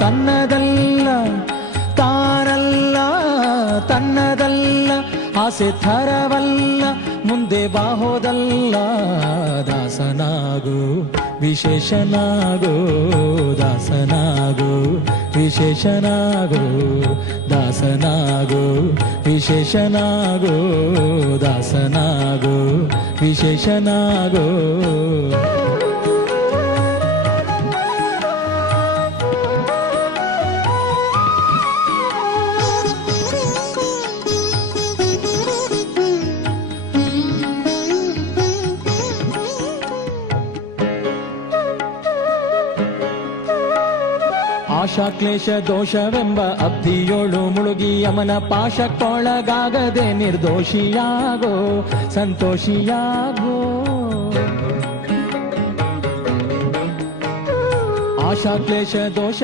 ತನ್ನದಲ್ಲ ತಾನಲ್ಲ ತನ್ನದಲ್ಲ ಆಸೆ ಥರವಲ್ಲ ಮುಂದೆ ಬಾಹೋದಲ್ಲ ದಾಸನಾಗು ವಿಶೇಷನಾಗು ದಾಸನಾಗು ವಿಶೇಷನಾಗು ದಾಸನಾಗು ವಿಶೇಷನಾಗು ದಾಸನಾಗು ವಿಶೇಷನಾಗು ಆಶಾ ಕ್ಲೇಶ ದೋಷವೆಂಬ ಅಬ್ಧಿಯೋಳು ಮುಳುಗಿ ಯಮನ ಪಾಶಕ್ಕೊಳಗಾಗದೆ ನಿರ್ದೋಷಿಯಾಗೋ ಸಂತೋಷಿಯಾಗೋ ಆಶಾ ಕ್ಲೇಶ ದೋಷ